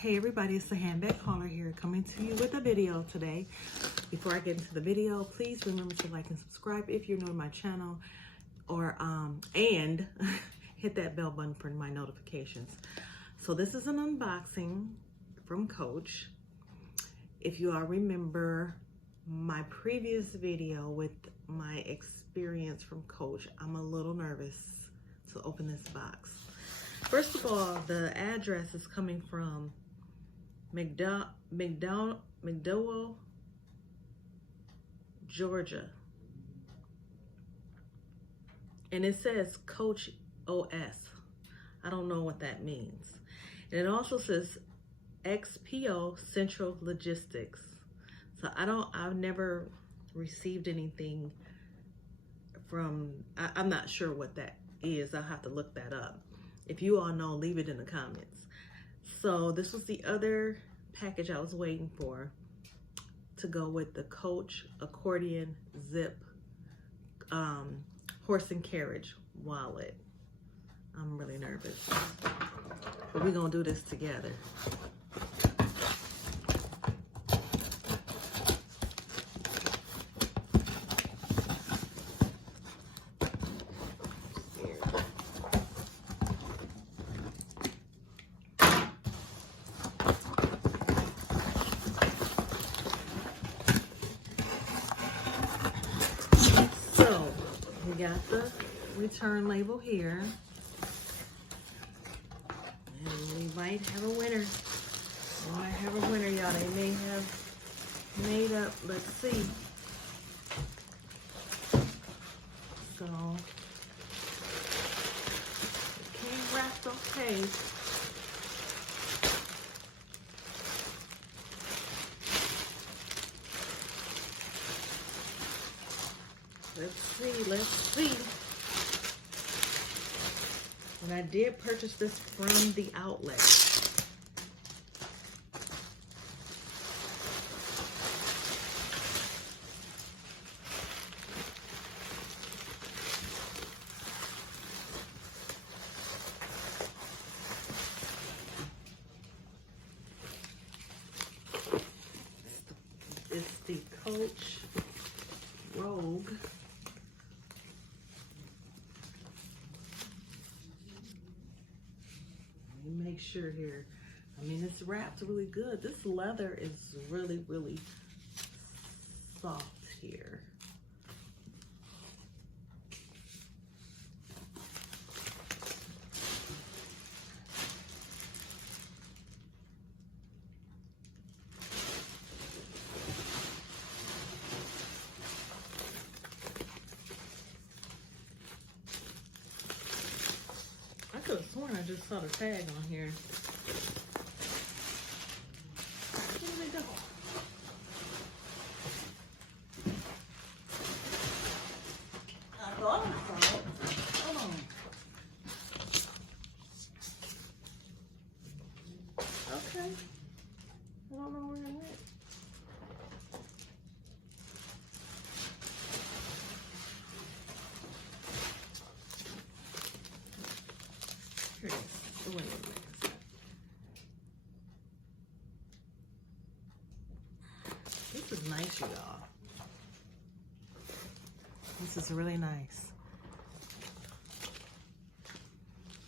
Hey everybody, it's the handbag hauler here, coming to you with a video today. Before I get into the video, please remember to like and subscribe if you're new to my channel, or and hit that bell button for my notifications. So this is an unboxing from Coach. If you all remember my previous video with my experience from Coach, I'm a little nervous to open this box. First of all, the address is coming from McDowell, Georgia. And it says Coach OS. I don't know what that means. And it also says XPO Central Logistics. So I've never received anything from, I'm not sure what that is. I'll have to look that up. If you all know, leave it in the comments. So this was the other package I was waiting for to go with the Coach accordion zip horse and carriage wallet. I'm really nervous, but we're gonna do this together. We got the return label here, and we might have a winner. We might have a winner, y'all. They may have made up. Let's see. So it came wrapped okay. Let's see. And I did purchase this from the outlet. It's the Coach Rogue. Make sure here. I mean, it's wrapped really good. This leather is really, really soft here. I could have sworn I just saw the tag on here. Where did they go? I thought I saw it. Hold on. Okay. I don't know where it went. Here it is. Oh, wait. This is nice, y'all. This is really nice.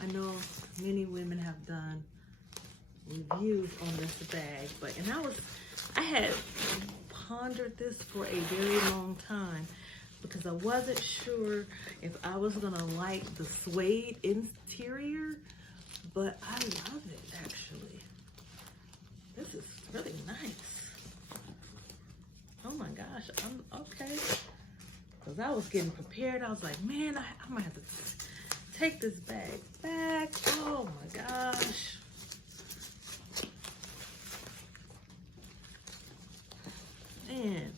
I know many women have done reviews on this bag, but I had pondered this for a very long time because I wasn't sure if I was gonna like the suede interior, but I love it actually. This is really nice. Oh my gosh, I'm okay. Cause I was getting prepared. I was like, man, I might have to take this bag back. Oh my gosh. Man,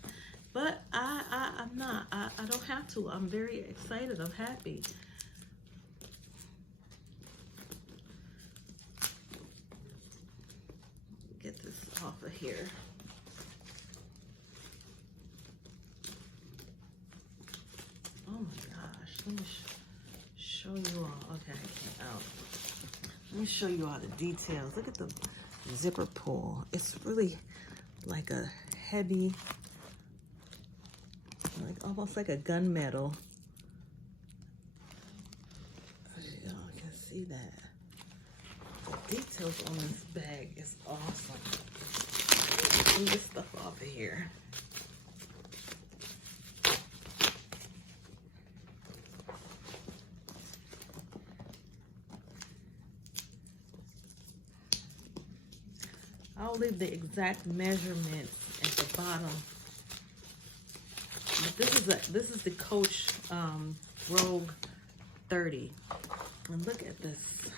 but I'm not. I don't have to. I'm very excited. I'm happy. Get this off of here. Oh my gosh. Let me show you all. Okay, out. Let me show you all the details. Look at the zipper pull. It's really like a heavy, like almost like a gunmetal. Y'all can see that. The details on this bag is awesome. Move this stuff off of here. I'll leave the exact measurements at the bottom. But this is the Coach Rogue 30. And look at this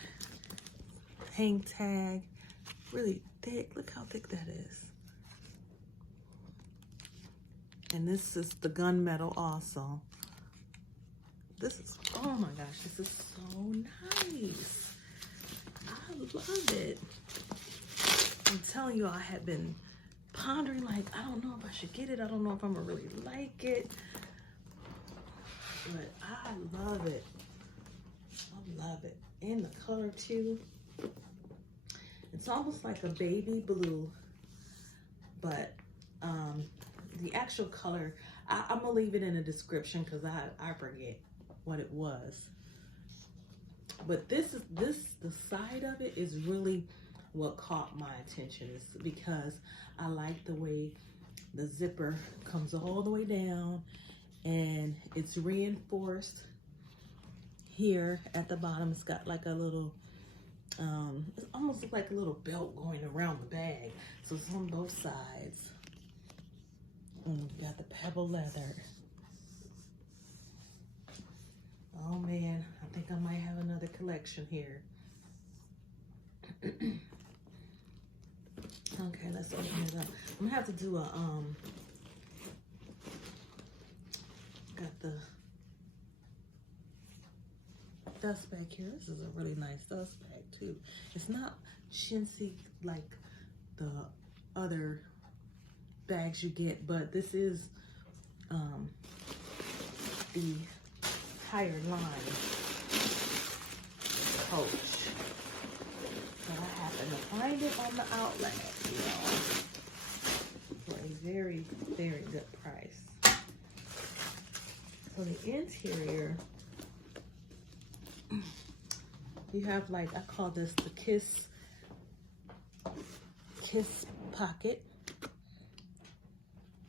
hang tag, really thick. Look how thick that is. And this is the gunmetal also. This is, oh my gosh, this is so nice. I love it. I'm telling you, I had been pondering, like, I don't know if I should get it. I don't know if I'm gonna really like it. But I love it. I love it. And the color too. It's almost like a baby blue, but the actual color, I'm gonna leave it in the description because I forget what it was. But the side of it is really what caught my attention, is because I like the way the zipper comes all the way down and it's reinforced here at the bottom. It's got like a little, it almost looks like a little belt going around the bag. So it's on both sides. And we got the pebble leather. Oh man, I think I might have another collection here. Okay, let's open it up. I'm gonna have to do a, got the dust bag here. This is a really nice dust bag too. It's not chintzy like the other bags you get, but this is the higher line Coach. So I happen to find it on the outlet, you know, for a very, very good price. So the interior, you have, like, I call this the kiss pocket.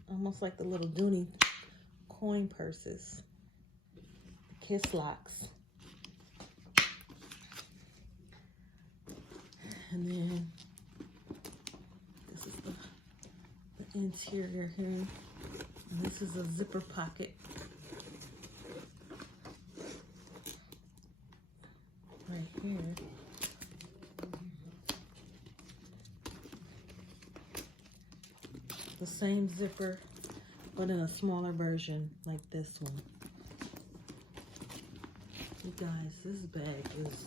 Almost like the little Dooney coin purses. Kiss locks. And then this is the interior here. And this is a zipper pocket. Right here. The same zipper, but in a smaller version like this one. You guys, this bag is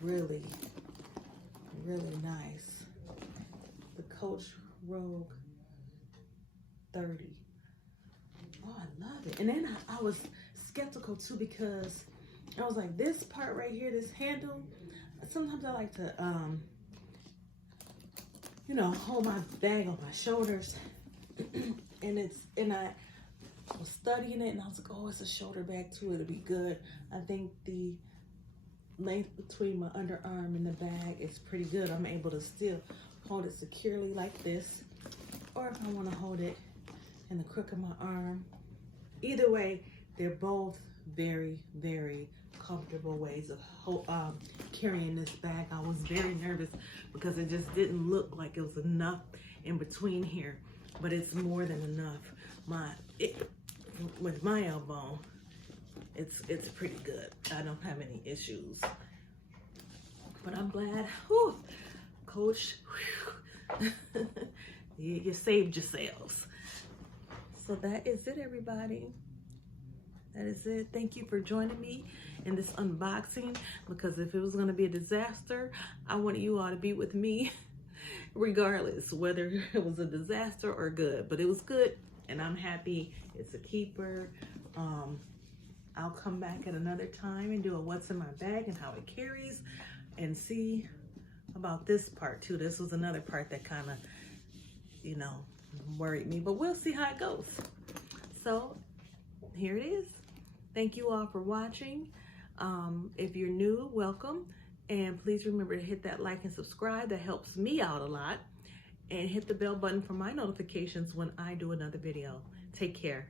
really, really nice. The Coach Rogue 30. Oh, I love it. And then I was skeptical too, because I was like, this part right here, this handle, sometimes I like to, you know, hold my bag on my shoulders. and I was studying it and I was like, oh, it's a shoulder bag too, it'll be good. I think the length between my underarm and the bag is pretty good. I'm able to still hold it securely like this, or if I want to hold it in the crook of my arm. Either way, they're both very, very comfortable ways of carrying this bag. I was very nervous because it just didn't look like it was enough in between here, but it's more than enough. With my elbow, it's pretty good. I don't have any issues, but I'm glad. Whew, Coach, whew, you saved yourselves. So that is it, everybody. That is it. Thank you for joining me in this unboxing, because if it was going to be a disaster, I wanted you all to be with me regardless whether it was a disaster or good. But it was good and I'm happy. It's a keeper. I'll come back at another time and do a what's in my bag and how it carries, and see about this part too. This was another part that kind of, you know, worried me, but we'll see how it goes. So here it is. Thank you all for watching. If you're new, welcome. And please remember to hit that like and subscribe. That helps me out a lot. And hit the bell button for my notifications when I do another video. Take care.